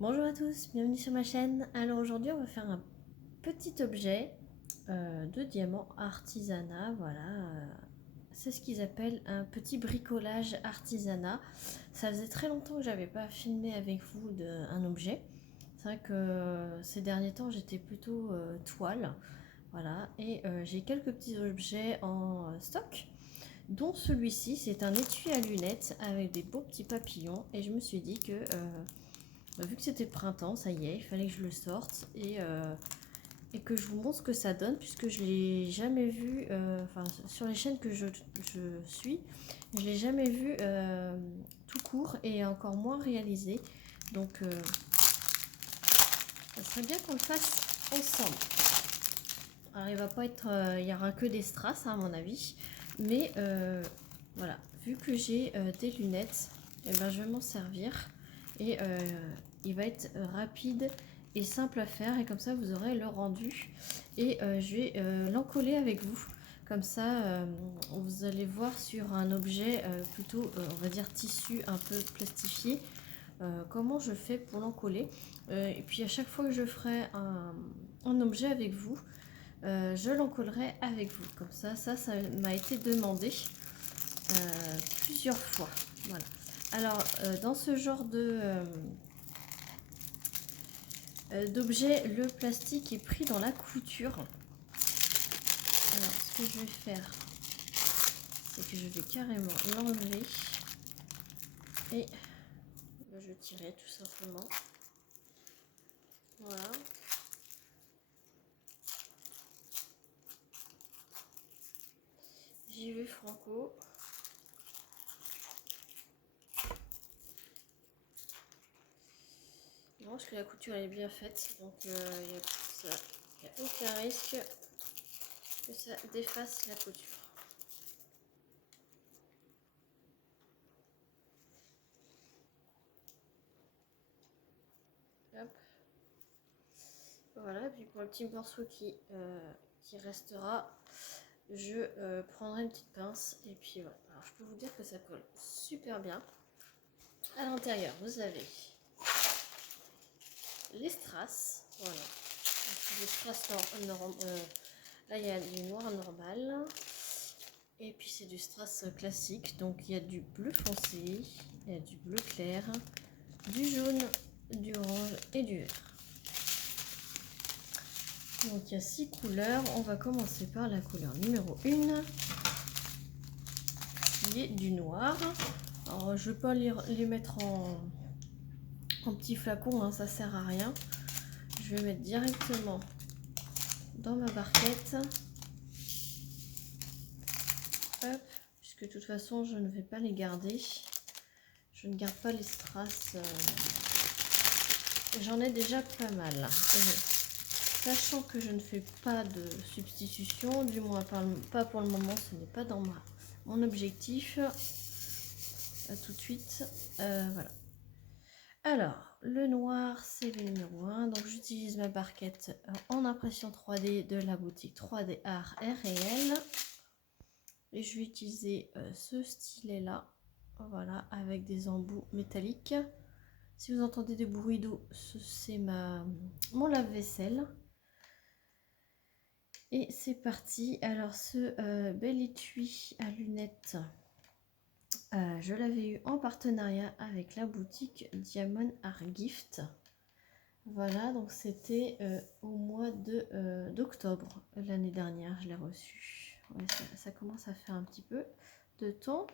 Bonjour à tous, bienvenue sur ma chaîne. Alors aujourd'hui on va faire un petit objet de diamant artisanat, voilà. C'est ce qu'ils appellent un petit bricolage artisanat. Ça faisait très longtemps que j'avais pas filmé avec vous un objet. C'est vrai que ces derniers temps j'étais plutôt toile, voilà. Et j'ai quelques petits objets en stock, dont celui-ci, c'est un étui à lunettes avec des beaux petits papillons. Et je me suis dit que vu que c'était le printemps, ça y est, il fallait que je le sorte et que je vous montre ce que ça donne, puisque je l'ai jamais vu, enfin sur les chaînes que je suis, je l'ai jamais vu tout court et encore moins réalisé. Donc ça serait bien qu'on le fasse ensemble. Alors il va pas être, il y aura que des strass à mon avis, mais voilà, vu que j'ai des lunettes, et ben je vais m'en servir et il va être rapide et simple à faire, et comme ça vous aurez le rendu. Et je vais l'encoller avec vous, comme ça vous allez voir sur un objet plutôt on va dire tissu un peu plastifié, comment je fais pour l'encoller. Et puis à chaque fois que je ferai un objet avec vous, je l'encollerai avec vous. Comme ça m'a été demandé plusieurs fois. Voilà. Alors, dans ce genre d'objet, le plastique est pris dans la couture. Alors, ce que je vais faire, c'est que je vais carrément l'enlever et je tirer tout simplement. Voilà. J'y vais franco. Non, parce que la couture elle est bien faite, donc il n'y a aucun risque que ça défasse la couture. Hop. Voilà, puis pour le petit morceau qui restera, je prendrai une petite pince et puis voilà. Alors je peux vous dire que ça colle super bien. À l'intérieur, vous avez les strass, voilà. Des strass là il y a du noir normal. Et puis c'est du strass classique, donc il y a du bleu foncé, il y a du bleu clair, du jaune, du orange et du vert. Donc il y a 6 couleurs. On va commencer par la couleur numéro 1, qui est du noir. Alors je ne vais pas les mettre en petits flacons, hein, ça sert à rien. Je vais mettre directement dans ma barquette. Hop, puisque de toute façon je ne vais pas les garder. Je ne garde pas les strass. J'en ai déjà pas mal. Sachant que je ne fais pas de substitution, du moins pas pour le moment, ce n'est pas dans mon objectif. À tout de suite. Voilà. Alors, le noir, c'est le numéro 1. Donc, j'utilise ma barquette en impression 3D de la boutique 3D Art RL. Et je vais utiliser ce stylet-là. Voilà, avec des embouts métalliques. Si vous entendez des bruits d'eau, c'est mon lave-vaisselle. Et c'est parti. Alors, ce bel étui à lunettes, je l'avais eu en partenariat avec la boutique Diamond Art Gift. Voilà, donc c'était au mois d'octobre l'année dernière, je l'ai reçu. Ouais, ça commence à faire un petit peu de temps.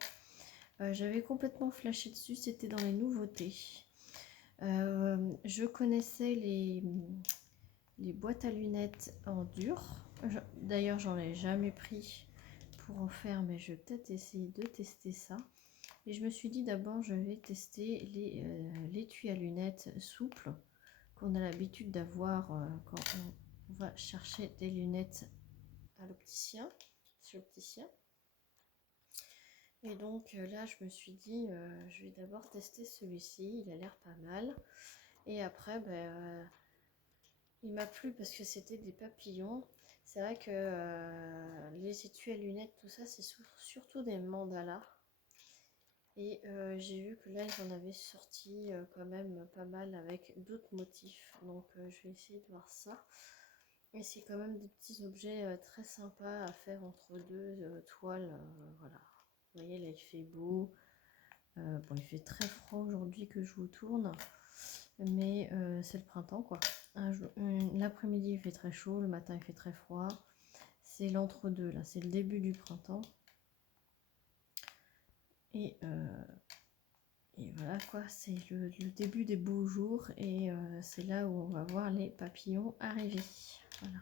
J'avais complètement flashé dessus, c'était dans les nouveautés. Je connaissais les boîtes à lunettes en dur. D'ailleurs, j'en ai jamais pris pour en faire, mais je vais peut-être essayer de tester ça. Et je me suis dit d'abord, je vais tester l'étui à lunettes souple qu'on a l'habitude d'avoir quand on va chercher des lunettes à l'opticien, chez l'opticien. Et donc là, je me suis dit, je vais d'abord tester celui-ci, il a l'air pas mal. Et après, il m'a plu parce que c'était des papillons. C'est vrai que les étuis à lunettes, tout ça, c'est surtout des mandalas. Et j'ai vu que là, ils en avaient sorti quand même pas mal avec d'autres motifs. Donc je vais essayer de voir ça. Et c'est quand même des petits objets très sympas à faire entre deux toiles. Voilà. Vous voyez, là, il fait beau. Bon, il fait très froid aujourd'hui que je vous tourne. Mais c'est le printemps, quoi. L'après-midi, il fait très chaud. Le matin, il fait très froid. C'est l'entre-deux, là. C'est le début du printemps. Et voilà quoi, c'est le début des beaux jours et c'est là où on va voir les papillons arriver. Voilà.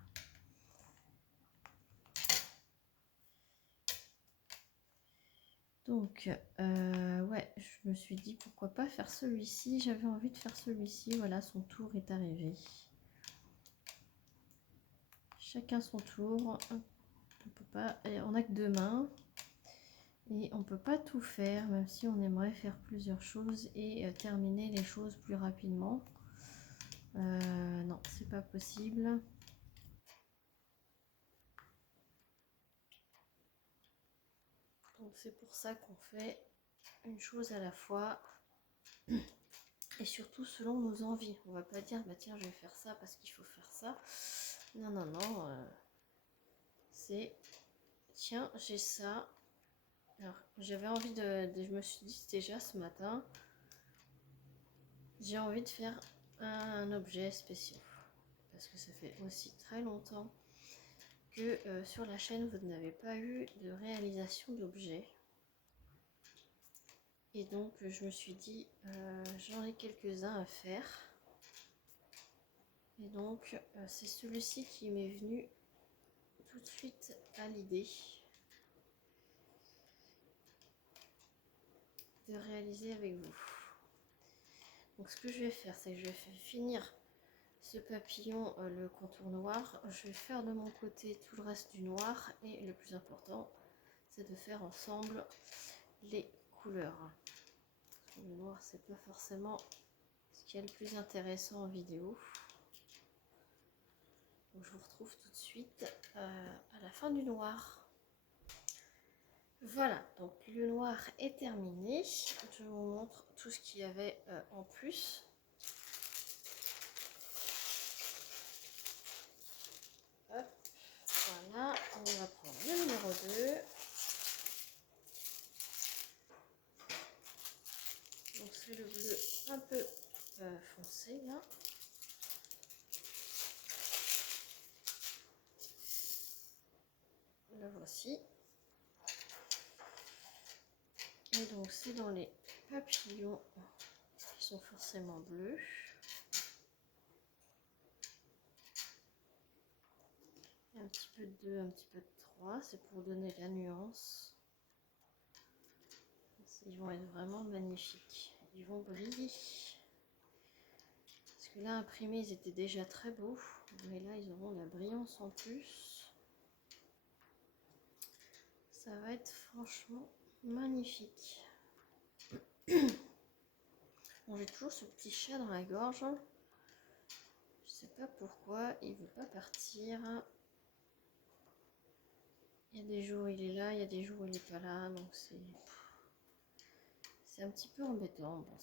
Donc, ouais, je me suis dit pourquoi pas faire celui-ci. J'avais envie de faire celui-ci. Voilà, son tour est arrivé. Chacun son tour. On peut pas, on a que 2 mains. Et on peut pas tout faire, même si on aimerait faire plusieurs choses et terminer les choses plus rapidement. Non, c'est pas possible. Donc c'est pour ça qu'on fait une chose à la fois et surtout selon nos envies. On va pas dire bah tiens je vais faire ça parce qu'il faut faire ça. Non non non. C'est tiens j'ai ça. Alors j'avais envie je me suis dit déjà ce matin. J'ai envie de faire un objet spécial parce que ça fait aussi très longtemps que sur la chaîne vous n'avez pas eu de réalisation d'objets. Et donc je me suis dit j'en ai quelques-uns à faire. Et donc c'est celui-ci qui m'est venu tout de suite à l'idée de réaliser avec vous. Donc ce que je vais faire, c'est que je vais finir ce papillon, le contour noir. Je vais faire de mon côté tout le reste du noir. Et le plus important, c'est de faire ensemble les couleurs. Le noir, c'est pas forcément ce qui est le plus intéressant en vidéo. Donc je vous retrouve tout de suite à la fin du noir. Voilà, donc le noir est terminé. Je vous montre tout ce qu'il y avait en plus. Hop, voilà, on va prendre le numéro 2. Donc c'est le bleu un peu foncé là. Le voici. Et donc c'est dans les papillons qui sont forcément bleus. Un petit peu de 2, un petit peu de 3, c'est pour donner la nuance. Ils vont être vraiment magnifiques. Ils vont briller. Parce que là, imprimés, ils étaient déjà très beaux. Mais là, ils auront la brillance en plus. Ça va être franchement magnifique. Bon, j'ai toujours ce petit chat dans la gorge. Je sais pas pourquoi, il veut pas partir. Il y a des jours il est là, il y a des jours il est pas là, donc c'est un petit peu embêtant. Bon,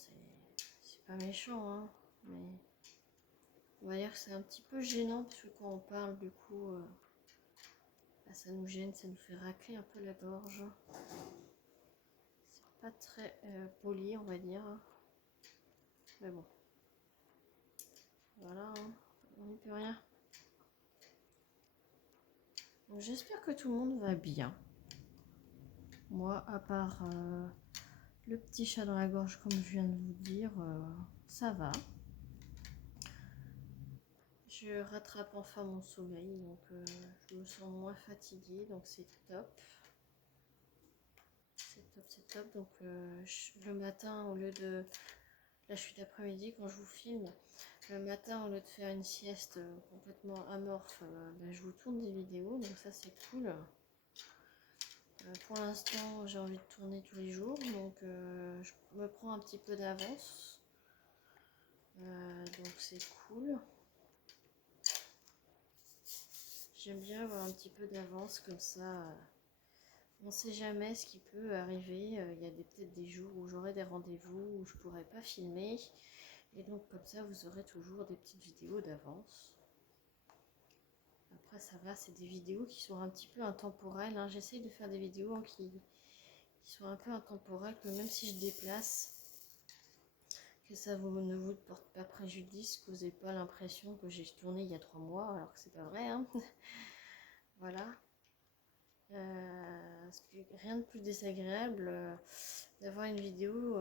c'est pas méchant, hein, mais on va dire que c'est un petit peu gênant parce que quand on parle, du coup, bah, ça nous gêne, ça nous fait racler un peu la gorge. C'est pas très poli, on va dire. Mais bon. Voilà, hein, on n'y peut rien. Donc j'espère que tout le monde va bien. Moi, à part le petit chat dans la gorge, comme je viens de vous dire, ça va. Je rattrape enfin mon sommeil, donc je me sens moins fatiguée, donc c'est top. C'est top, c'est top. Donc le matin, au lieu de... Là, je suis d'après-midi quand je vous filme. Le matin, au lieu de faire une sieste complètement amorphe, ben, je vous tourne des vidéos, donc ça c'est cool. Pour l'instant, j'ai envie de tourner tous les jours, donc je me prends un petit peu d'avance. Donc c'est cool. J'aime bien avoir un petit peu d'avance comme ça. On ne sait jamais ce qui peut arriver. Il y a peut-être des jours où j'aurai des rendez-vous, où je ne pourrai pas filmer. Et donc comme ça, vous aurez toujours des petites vidéos d'avance. Après, ça va, c'est des vidéos qui sont un petit peu intemporelles, hein. J'essaye de faire des vidéos qui sont un peu intemporelles, que même si je déplace, que ça ne vous porte pas préjudice, que vous n'ayez pas l'impression que j'ai tourné il y a 3 mois, alors que c'est pas vrai, hein. Voilà. Rien de plus désagréable d'avoir une vidéo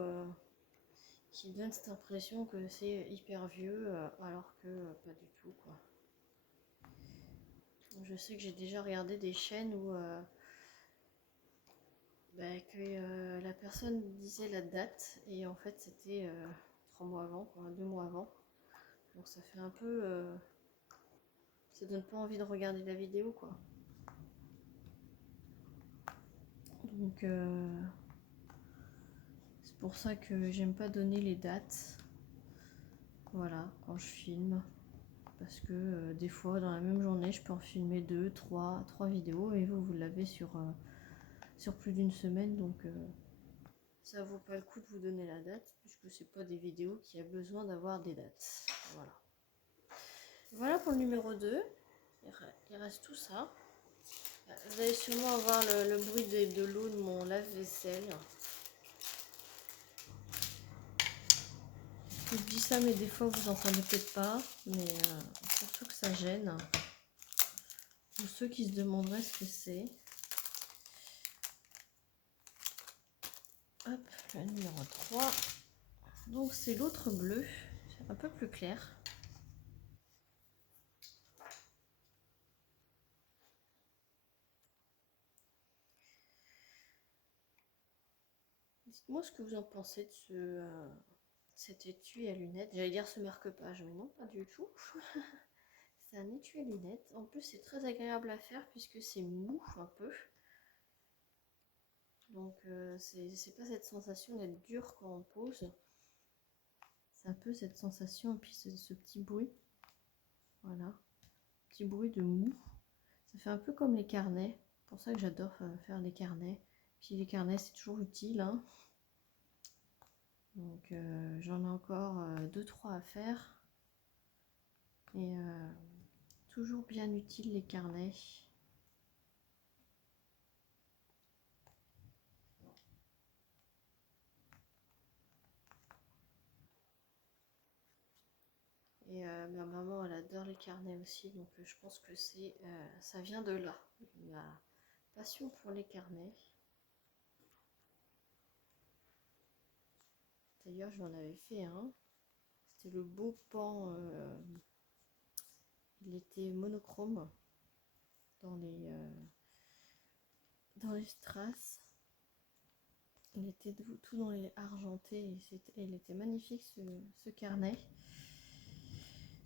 qui donne cette impression que c'est hyper vieux, alors que pas du tout, quoi. Je sais que j'ai déjà regardé des chaînes où que la personne disait la date et en fait c'était 3 mois avant, quoi, 2 mois avant. Donc ça fait un peu... ça donne pas envie de regarder la vidéo, quoi. Donc c'est pour ça que j'aime pas donner les dates. Voilà, quand je filme. Parce que des fois dans la même journée je peux en filmer 2, 3 vidéos et vous l'avez sur plus d'une semaine, donc ça vaut pas le coup de vous donner la date puisque c'est pas des vidéos qui a besoin d'avoir des dates. Voilà pour le numéro 2. Il reste tout ça. Vous allez sûrement avoir le bruit de l'eau de mon lave-vaisselle. Je vous dis ça, mais des fois vous entendez peut-être pas, mais pour ceux que ça gêne, pour ceux qui se demanderaient ce que c'est. Hop, le numéro 3. Donc c'est l'autre bleu, c'est un peu plus clair. Dites-moi ce que vous en pensez de cet étui à lunettes. J'allais dire ce marque-page, mais non, pas du tout. C'est un étui à lunettes. En plus, c'est très agréable à faire puisque c'est mou un peu. Donc, c'est pas cette sensation d'être dur quand on pose. C'est un peu cette sensation, et puis ce petit bruit. Voilà. Petit bruit de mou. Ça fait un peu comme les carnets. C'est pour ça que j'adore faire les carnets. Puis les carnets, c'est toujours utile, hein. Donc j'en ai encore 2-3 à faire. Et toujours bien utile les carnets. Et ma maman, elle adore les carnets aussi. Donc je pense que ça vient de là. Ma passion pour les carnets. D'ailleurs, je m'en avais fait un. C'était le beau pan. Il était monochrome dans les strass. Il était tout dans les argentés et il était magnifique ce carnet.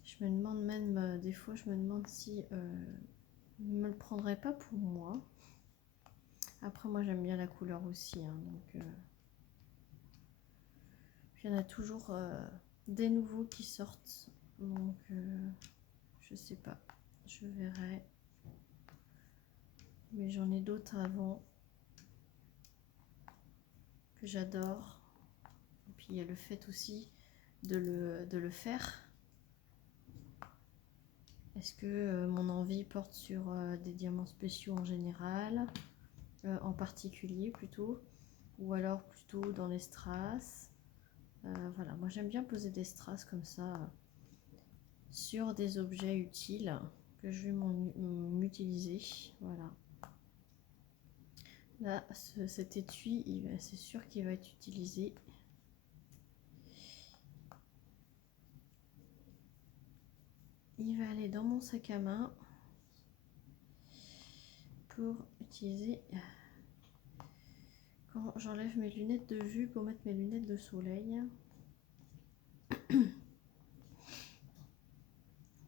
Je me demande même, des fois, je me demande si ne me le prendrait pas pour moi. Après, moi, j'aime bien la couleur aussi, hein, donc il y en a toujours des nouveaux qui sortent, donc je sais pas, je verrai. Mais j'en ai d'autres avant que j'adore. Et puis il y a le fait aussi de le faire. Est-ce que mon envie porte sur des diamants spéciaux en général, en particulier plutôt, ou alors plutôt dans les strass. Voilà, moi j'aime bien poser des strass comme ça sur des objets utiles que je vais m'utiliser. Voilà. Là, cet étui, c'est sûr qu'il va être utilisé. Il va aller dans mon sac à main pour utiliser quand j'enlève mes lunettes de vue pour mettre mes lunettes de soleil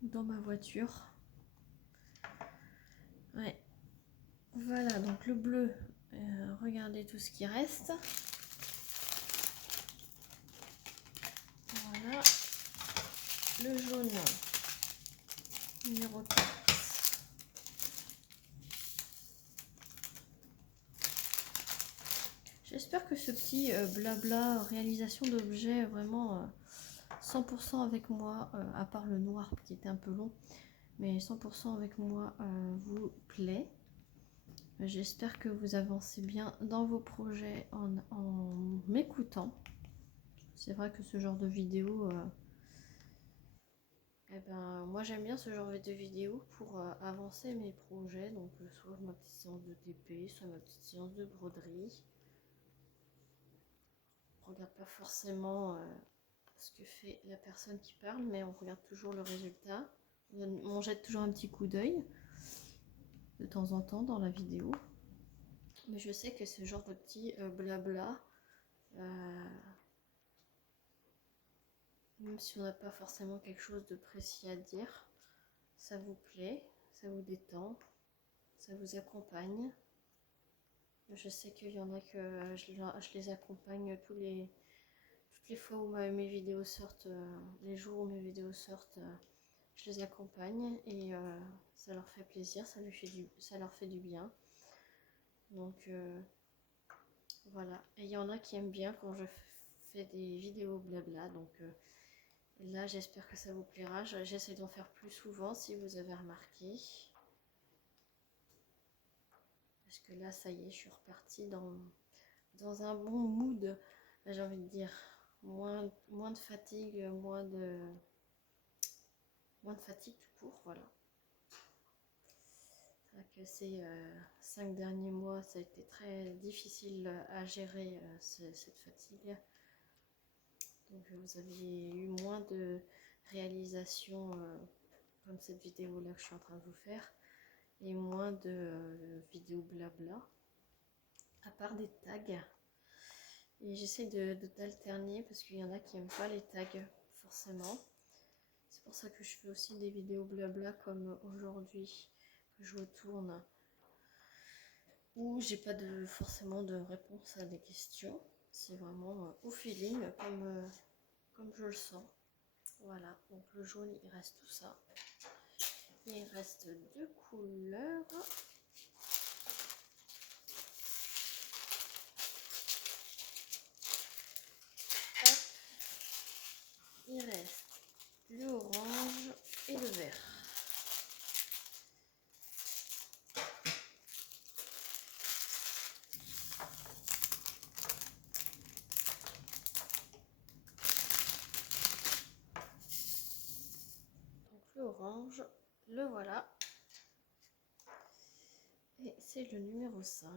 dans ma voiture. Ouais. Voilà, donc le bleu, regardez tout ce qui reste. Voilà. Le jaune, numéro 4. j'espère que ce petit blabla réalisation d'objets vraiment 100% avec moi, à part le noir qui était un peu long, mais 100% avec moi vous plaît. J'espère que vous avancez bien dans vos projets en m'écoutant. C'est vrai que ce genre de vidéo, eh ben, moi j'aime bien ce genre de vidéo pour avancer mes projets. Donc soit ma petite séance de TP, soit ma petite séance de broderie. On regarde pas forcément ce que fait la personne qui parle, mais on regarde toujours le résultat. On jette toujours un petit coup d'œil de temps en temps dans la vidéo. Mais je sais que ce genre de petit blabla, même si on n'a pas forcément quelque chose de précis à dire, ça vous plaît, ça vous détend, ça vous accompagne. Je sais qu'il y en a que je les accompagne toutes les fois où mes vidéos sortent, les jours où mes vidéos sortent, je les accompagne et ça leur fait plaisir, ça leur fait du bien. Donc voilà. Et il y en a qui aiment bien quand je fais des vidéos blabla. Donc là, j'espère que ça vous plaira. J'essaie d'en faire plus souvent si vous avez remarqué. Parce que là, ça y est, je suis repartie dans un bon mood. J'ai envie de dire moins de fatigue, moins de fatigue tout court, voilà. C'est vrai que ces 5 derniers mois, ça a été très difficile à gérer cette fatigue. Donc vous aviez eu moins de réalisations comme cette vidéo là que je suis en train de vous faire, et moins de vidéos blabla, à part des tags. Et j'essaie d'alterner parce qu'il y en a qui n'aiment pas les tags forcément. C'est pour ça que je fais aussi des vidéos blabla comme aujourd'hui, que je retourne, où j'ai pas forcément de réponse à des questions. C'est vraiment au feeling, comme je le sens. Voilà, donc le jaune, il reste tout ça. Il reste 2 couleurs. Hop. Il reste le orange et le vert. Donc le orange, le voilà. Et c'est le numéro 5.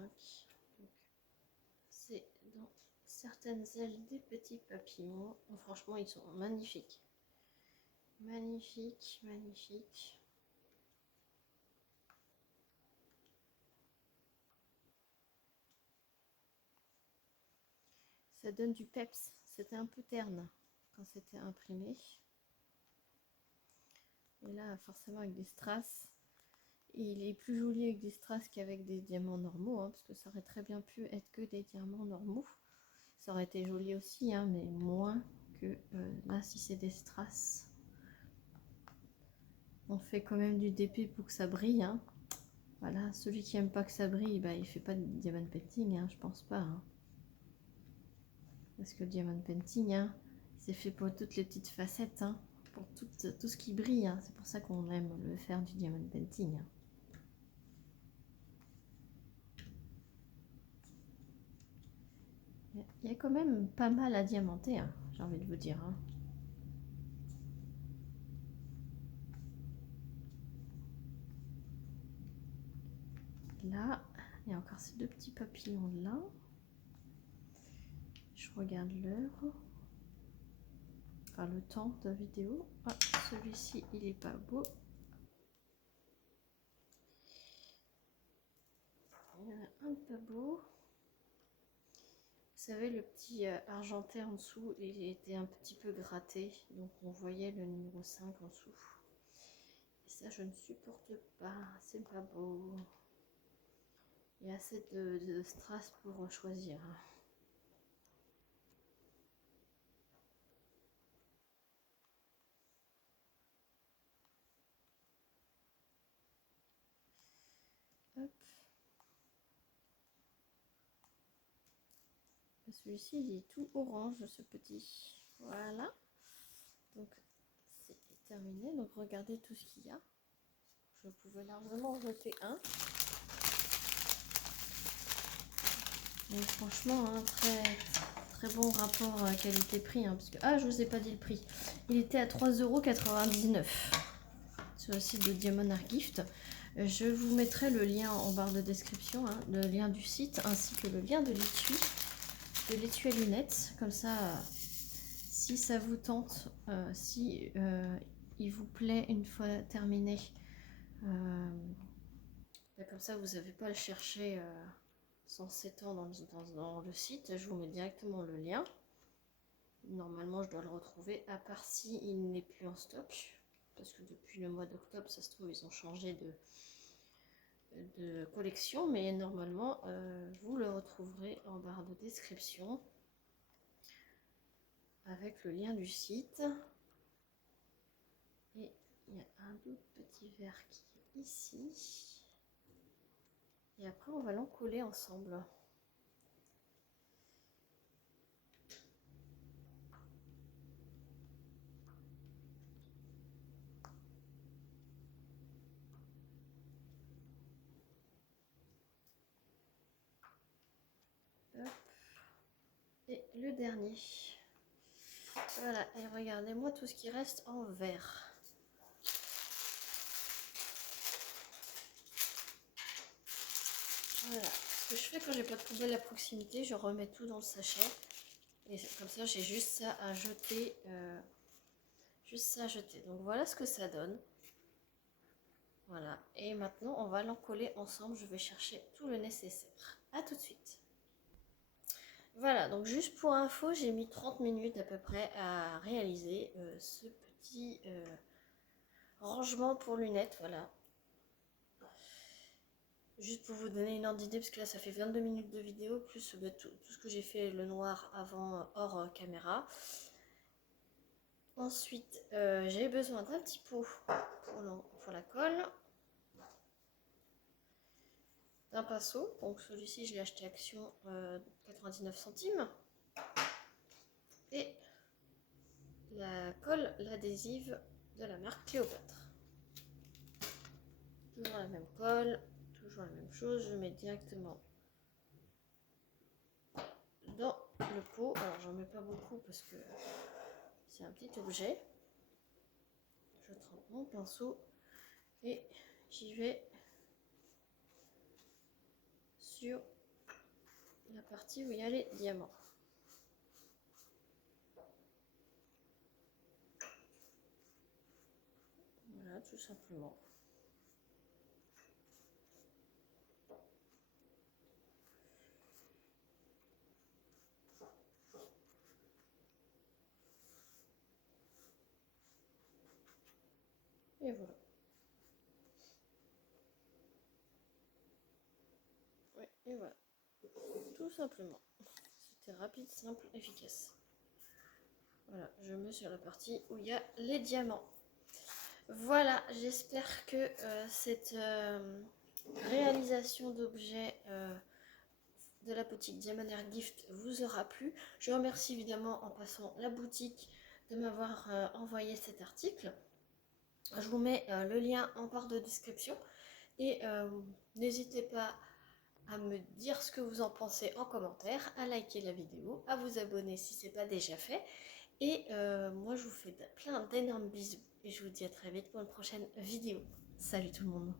C'est dans certaines ailes des petits papillons. Oh, franchement, ils sont magnifiques. Magnifique, magnifique. Ça donne du peps. C'était un peu terne quand c'était imprimé. Et là, forcément, avec des strass. Et il est plus joli avec des strass qu'avec des diamants normaux, hein, parce que ça aurait très bien pu être que des diamants normaux. Ça aurait été joli aussi, hein, mais moins que là, si c'est des strass. On fait quand même du DP pour que ça brille, hein. Voilà, celui qui aime pas que ça brille, bah, il fait pas de diamond painting, hein, je pense pas. Hein. Parce que le diamond painting, hein, c'est fait pour toutes les petites facettes, hein, pour tout ce qui brille. Hein. C'est pour ça qu'on aime le faire du diamond painting. Hein. Il y a quand même pas mal à diamanter, hein, j'ai envie de vous dire. Hein. Là, il y a encore ces 2 petits papillons là. Je regarde l'heure. Enfin, le temps de vidéo. Ah, celui-ci, il est pas beau. Il y en a un pas beau. Vous savez, le petit argenté en dessous, il était un petit peu gratté. Donc, on voyait le numéro 5 en dessous. Et ça, je ne supporte pas. C'est pas beau. Il y a assez de strass pour choisir. Hop. Celui-ci, il est tout orange, ce petit. Voilà. Donc, c'est terminé. Donc, regardez tout ce qu'il y a. Je pouvais largement en jeter un. Mais franchement, hein, très bon rapport qualité-prix. Hein, parce que, je vous ai pas dit le prix. Il était à 3,99 € sur le site de Diamond Art Gift. Je vous mettrai le lien en barre de description, hein, le lien du site ainsi que le lien de l'étui à lunettes. Comme ça, si ça vous tente, si il vous plaît une fois terminé, comme ça vous n'avez pas à le chercher sans s'étendre dans le site. Je vous mets directement le lien. Normalement, je dois le retrouver, à part si il n'est plus en stock. Parce que depuis le mois d'octobre, ça se trouve, ils ont changé de collection. Mais normalement, vous le retrouverez en barre de description avec le lien du site. Et il y a un autre petit verre qui est ici. Et après, on va l'encoller ensemble. Hop. Et le dernier. Voilà, et regardez-moi tout ce qui reste en vert. Voilà, ce que je fais quand j'ai pas de poubelle à proximité, je remets tout dans le sachet. Et comme ça, j'ai juste ça à jeter. Donc voilà ce que ça donne. Voilà, et maintenant on va l'encoller ensemble. Je vais chercher tout le nécessaire. A tout de suite. Voilà, donc juste pour info, j'ai mis 30 minutes à peu près à réaliser ce petit rangement pour lunettes. Voilà. Juste pour vous donner une ordre d'idée, parce que là ça fait 22 minutes de vidéo, plus tout ce que j'ai fait le noir avant hors caméra. Ensuite, j'ai besoin d'un petit pot pour la colle, d'un pinceau, donc celui-ci je l'ai acheté Action 99 centimes, et la colle, l'adhésive de la marque Cléopâtre. Toujours la même colle, toujours la même chose, je mets directement dans le pot. Alors j'en mets pas beaucoup parce que c'est un petit objet. Je trempe mon pinceau et j'y vais sur la partie où il y a les diamants. Voilà, tout simplement. Et voilà. Ouais, et voilà. Tout simplement. C'était rapide, simple, efficace. Voilà, je mets sur la partie où il y a les diamants. Voilà, j'espère que cette réalisation d'objets de la boutique Diamond Art Gift vous aura plu. Je remercie évidemment en passant la boutique de m'avoir envoyé cet article. Je vous mets le lien en barre de description et n'hésitez pas à me dire ce que vous en pensez en commentaire, à liker la vidéo, à vous abonner si ce n'est pas déjà fait. Et moi je vous fais plein d'énormes bisous et je vous dis à très vite pour une prochaine vidéo. Salut tout le monde!